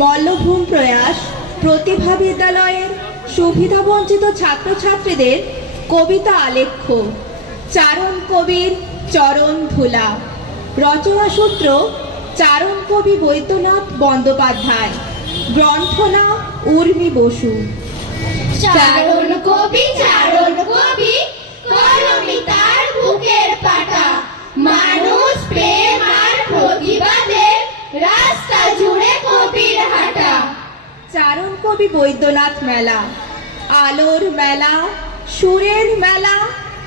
মল্লভূম প্রয়াস প্রতিভা বিদ্যালয়ের সুবিধাবঞ্চিত ছাত্রছাত্রীদের কবিতা আলেখ্য চারণ কবির চরণ ধুলা। রচনা সূত্র চারণ কবি বৈদ্যনাথ বন্দ্যোপাধ্যায়। গ্রন্থনা উর্মি বসু। চারণ কবি কলমি তার বুকের পাটা, মানুষ প্রেম আর প্রতিবাদের রাস্তা জুড়ে কবির হাঁটা। চারণ কবি বৈদ্যনাথ মেলা, আলোর মেলা, সুরের মেলা,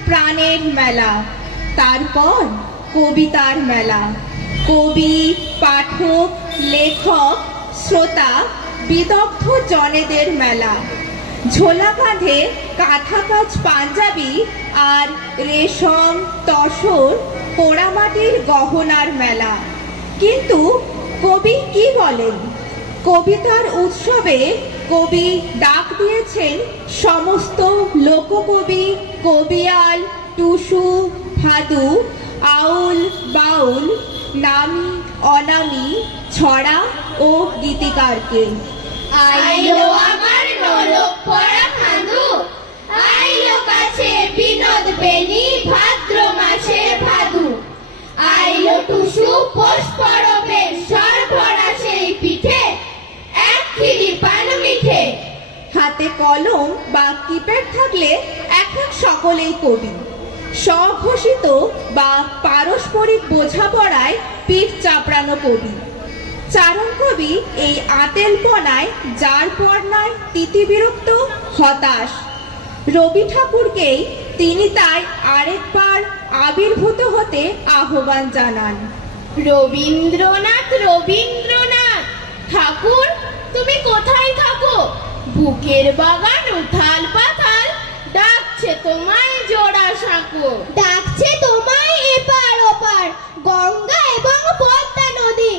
প্রাণের মেলা, তারপর কবিতার মেলা। কবি, পাঠক, লেখক, শ্রোতা, বিদগ্ধ জনেদের মেলা। ঝোলা কাঁধে কাঁথা কাজ পাঞ্জাবি আর রেশম, তসর, পোড়ামাটির গহনার মেলা। কিন্তু কবি কি বলেন? কবিতার উৎসবে কবি ডাক দিয়েছেন সমস্ত লোককবি, কবিয়াল, টুসু, ভাদু, আউল, বাউল, নামী, অনামী, ছড়া ও গীতিকারকে। আইলো আমার নলক পড়া খান্দু, আইলো কাছে বিনোদ বেনি ভাদ্র মাসের ভাদু। আইলো টুসু পোষ পরবের সরবরা সেই পিঠে, এক খিরি পান মিঠে। হাতে কলম বা কিপ্যাড থাকলে এখন সকলেই কবি। স্বঘোষিত বা পারস্পরিক বোঝাপড়ায় পিঠ চাপড়ানো কবি। চারণ কবি এই আতেলপনায় যার পর্নায় তিতিবিরক্ত, হতাশ। রবি ঠাকুরকেই তিনি তাই আরেকবার আবির্ভূত হতে আহ্বান জানান। রবীন্দ্রনাথ ঠাকুর, তুমি কোথায় থাকো? বুকের বাগান উথাল পাথাল ডাকছে তোমায় জোড়া সাঁকো। ডাকছে তোমায় এপার ওপার গঙ্গা এবং পদ্মা নদী।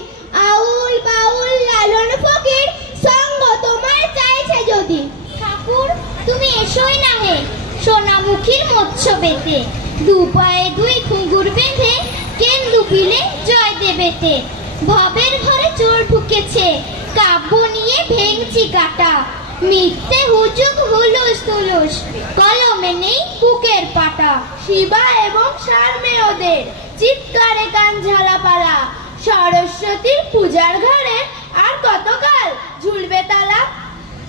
আউল বাউল লালন ফকির সঙ্গ তোমায় চাইছে যদি। ঠাকুর তুমি এসোই না হে সোনামুখীর মৎস্য পেতে, দু পায়ে দুই ঘুঙুর বেঁধে কেন্দু বিলে জয় দেবেতে। ভাবের ঘরে চোর ঢুকেছে, কাব্য নিয়ে ভেঙছি কাটা। মিথ্যে হুজুগ হুলুস তুলুস, কলমে নেই বুকের পাটা। শিবা এবং সারমেয়দের চিৎকারে কান ঝালাপালা। সরস্বতীর পূজার ঘরে আর কতকাল ঝুলবে তালা।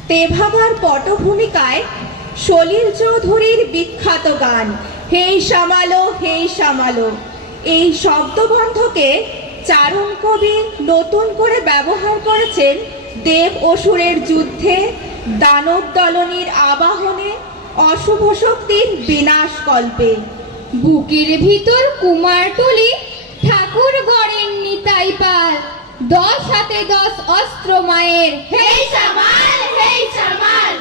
তেভাগার পটভূমিকায় সলিল চৌধুরীর বিখ্যাত গান হেই সামালো হেই সামালো। এই শব্দবন্ধকে চারণ কবি নতুন করে ব্যবহার করেছেন দেব অসুরের যুদ্ধে, দানব দলনীর আবাহনে, অশুভ শক্তির বিনাশ কল্পে। বুকের ভিতর কুমারটুলি ঠাকুর গড়েন নিতাই পাল। 10 হাতে 10 অস্ত্র মায়ের হেই সামাল।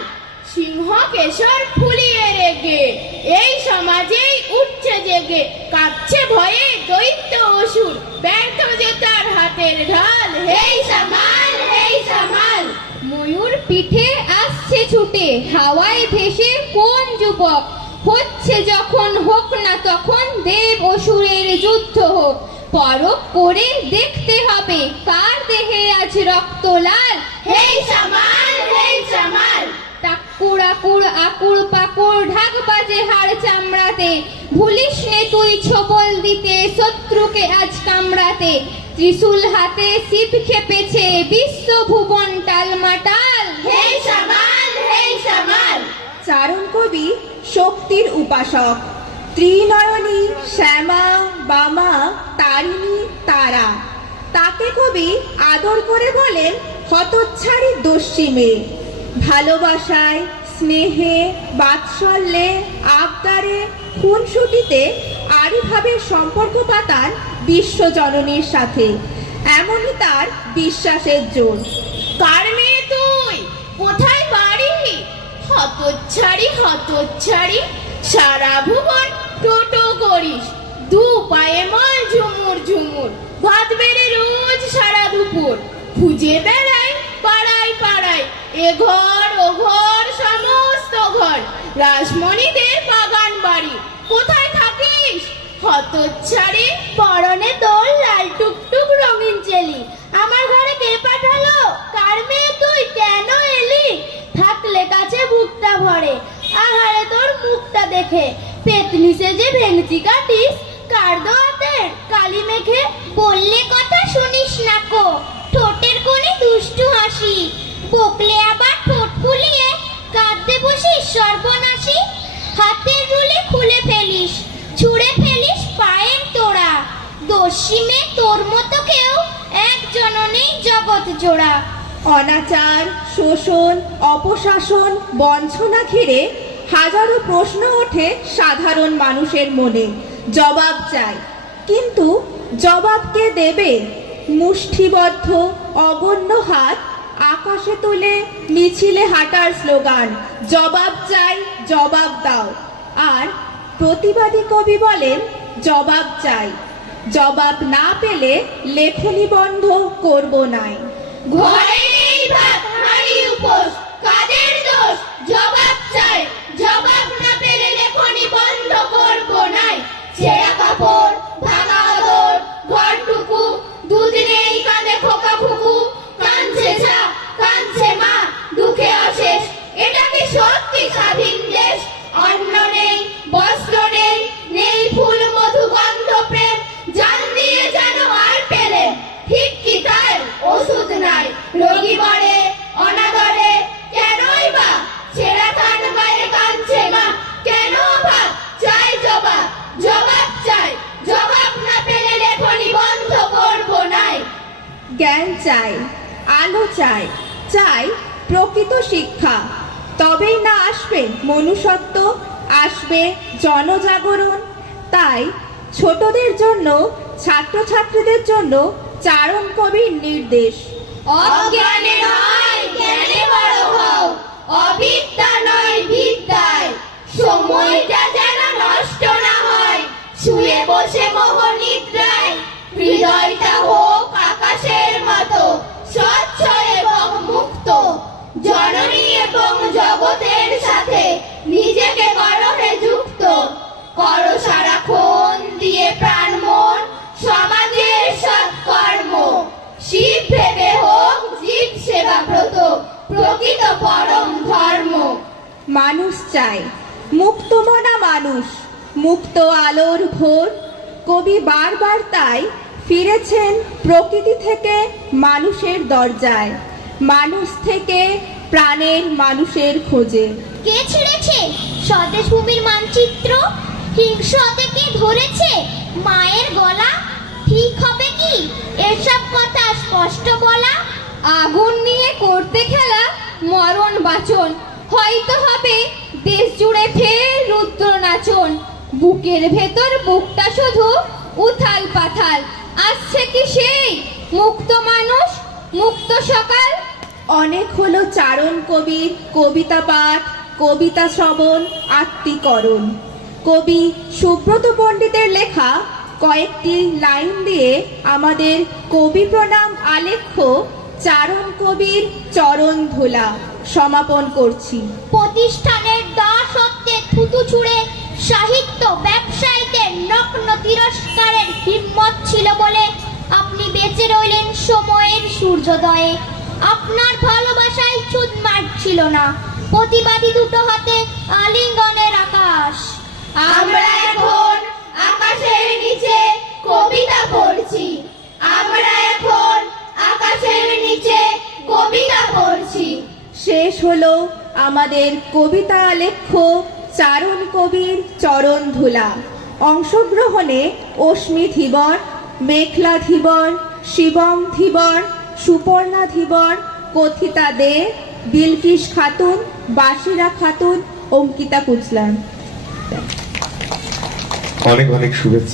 সিংহ কেশর ফুলিয়ে রেগে এই সমাজেই উঠছে জেগে। কাঁপছে ভয়ে দৈত্য অসুর, ব্যর্থ যে তার হাতের ঢাল। হেই সামাল। ময়ূর পিঠে আসছে ছুটে, হাওয়ায় ভেসে কোন যুবক। হচ্ছে যখন হোক না তখন দেব অসুরের যুদ্ধ হোক। পরখ করে দেখতে হবে কার দেহে আজ রক্ত লাল। হেই সামাল। টাকুর আকুর আকুর পাকুর ঢাক বাজে হাড় চামড়াতে। ভুলিস নে তুই ছবল দিতে শত্রুকে আজ কামড়াতে। ত্রিশূল হাতে শিব খেপেছে বিশ্বভুবন টালমাটাল। হেই সামাল। চারণ কবি শক্তির উপাসক। ত্রিনয়নী, শ্যামা, বামা, তারিণী, তারা। তাকে কবি আদর করে বলেন হতচ্ছাড়ি দস্যি মেয়ে। ভালোবাসায়, স্নেহে, বাৎসল্যে, আবদারে, খুনসুটিতে আড়িভাবের সম্পর্ক পাতান বিশ্বজননীর সাথে। এমনই তার বিশ্বাসের জোর। কার মেয়ে তুই? কোথায় বাড়ি? হতচ্ছাড়ি সারা ভুবন টোটো করিস। দু পায়ে মাল ঝুমুর, ভাত বেড়ে রোজ সারা দুপুর। খুঁজে বেড়াই পাড়ায়, এ ঘর ও ঘর সমস্ত ঘর। রাসমণিদের বাগান বাড়ি, কোথায় থাকিস? হতচ্ছাড়ি। পরনে তোর লাল টুকটুক রঙিন চেলি, আমার ঘরে কে পাঠালো? কার মেয়ে? দেখে, পেতনি সেজে ভেঙচি কাটিস কার দোয়াতের কালি মেখে। বললে কথা শুনিস না কো, ঠোঁটের কোণে দুষ্টু হাসি, বকলে আবার ঠোঁট ফুলিয়ে কাঁদতে বসিস সর্বনাশী। হাতের রুলে খুলে ফেলিস, ছুঁড়ে ফেলিস পায়ের তোড়া, দস্যিমে তোর মতো কেউ একজনও নেই জগৎ জোড়া। অনাচার, শোষণ, অপশাসন, বঞ্চনা ঘিরে হাজারো প্রশ্ন ওঠে সাধারণ মানুষের মনে। জবাব চাই, কিন্তু জবাব কে দেবে? মুষ্টিবদ্ধ অগণ্য হাত আকাশে তুলে মিছিলে হাঁটার স্লোগান, জবাব চাই, জবাব দাও। আর প্রতিবাদী কবি বলেন, জবাব চাই, জবাব না পেলে লেখনী বন্ধ করব নাই। ঘরে নেই ভাত হাঁড়ি উপোস, কাদের দোষ? জবাব চাই, জবাব না পেলে লেখনি বন্ধ করব নাই। ছেঁড়া কাপড়, ভাঙা আদর, ঘরটুকু, দুধ নেই কাঁদে খোকা খুকু, কাঁদছে ছা, কাঁদছে মা, দুঃখে অশেষ। এটা কি সত্যি স্বাধীন দেশ? অন্ন নেই, বস্ত্র নেই, নেই ফুল মধু গন্ধ প্রেম, জান দিয়ে যেন আর পেলে ঠিক কি তাই ওষুধ নাই। রোগী মরে অনাদরে, কেনই বা ছেঁড়া কান গায়ে কাঁদছে মা, কেন অভাব? চাই জবাব, জবাব চাই, জবাব না পেলে লেখনি বন্ধ করব নাই। জ্ঞান চাই, আলো চাই, চাই প্রকৃত শিক্ষা, তবেই না আসবে মনুষ্যত্ব, আসবে জনজাগরণ। তাই ছোটদের জন্য, ছাত্রছাত্রীদের জন্য চারণ কবির নির্দেশ, অজ্ঞানে নয় জ্ঞানে বড় হও, অবিদ্যা নয় বিদ্যায়। সময়টা যেন নষ্ট না হয়, শুয়ে বসে মোহ নিদ্রায়। হৃদয়টা হোক আকাশের মতো স্বচ্ছ এবং মুক্ত, জননী এবং জগতের সাথে নিজেকে করো হে যুক্ত। করো সারাক্ষণ দিয়ে প্রাণ মন সমাজের সৎকর্ম, শিব ভেবে হোক জীব সেবা ব্রত, প্রকৃত পরম ধর্ম। মানুষ চাই, মুক্তমনা মানুষ, মুক্ত আলোর ভোর। কবি বারবার তাই ফিরেছেন প্রকৃতি থেকে মানুষের দরজায়, মানুষ থেকে প্রাণের মানুষের খোঁজে। কে ছেড়েছে স্বদেশ ভূমির মানচিত্র? হিংসতে কে ধরেছে মায়ের গলা? ঠিক হবে কি এসব কথা স্পষ্ট বলা? আগুন নিয়ে করতে খেলা মরণ বাচন, হয়তো হবে দেশ জুড়ে ফের রুদ্র নাচন। বুকের ভেতর বুকটা শুধু উথাল পাথাল, আসছে কি সেই মুক্ত মানুষ, মুক্ত সকাল? অনেক হলো চারণ কবির কবিতা পাঠ, কবিতা শ্রবণ, আত্মীকরণ। কবি সুব্রত পণ্ডিতের লেখা কয়েকটি লাইন দিয়ে আমাদের কবি প্রণাম আলেখ্য চারণ কবির চরণ ধুলা সমাপন করছি। প্রতিষ্ঠানের দাসত্বে থুতু ছুঁড়ে সাহিত্য ব্যবসায়ীদের নগ্ন তিরস্কারের হিম্মত ছিল বলে আপনি বেঁচে রইলেন সময়ের সূর্যোদয়ে। আপনার ভালোবাসায় ছুঁদ মারছিল না, প্রতিবাদী দুটো হাতে আলিঙ্গনের আকাশ। আমরা এখন আকাশের নিচে কবিতা পড়ছি, আমরা এখন আকাশের নিচে কবিতা পড়ছি। শেষ হলো আমাদের কবিতা আলেখ্য চারণ কবির চরণ ধুলা। অংশগ্রহণে অস্মি ধীবর, মেঘলা ধীবর, শিবম ধীবর, সুপর্ণা ধীবর, কথিতা দে, বিলকিস খাতুন, বাসিরা খাতুন, অঙ্কিতা কুচলান। অনেক অনেক শুভেচ্ছা।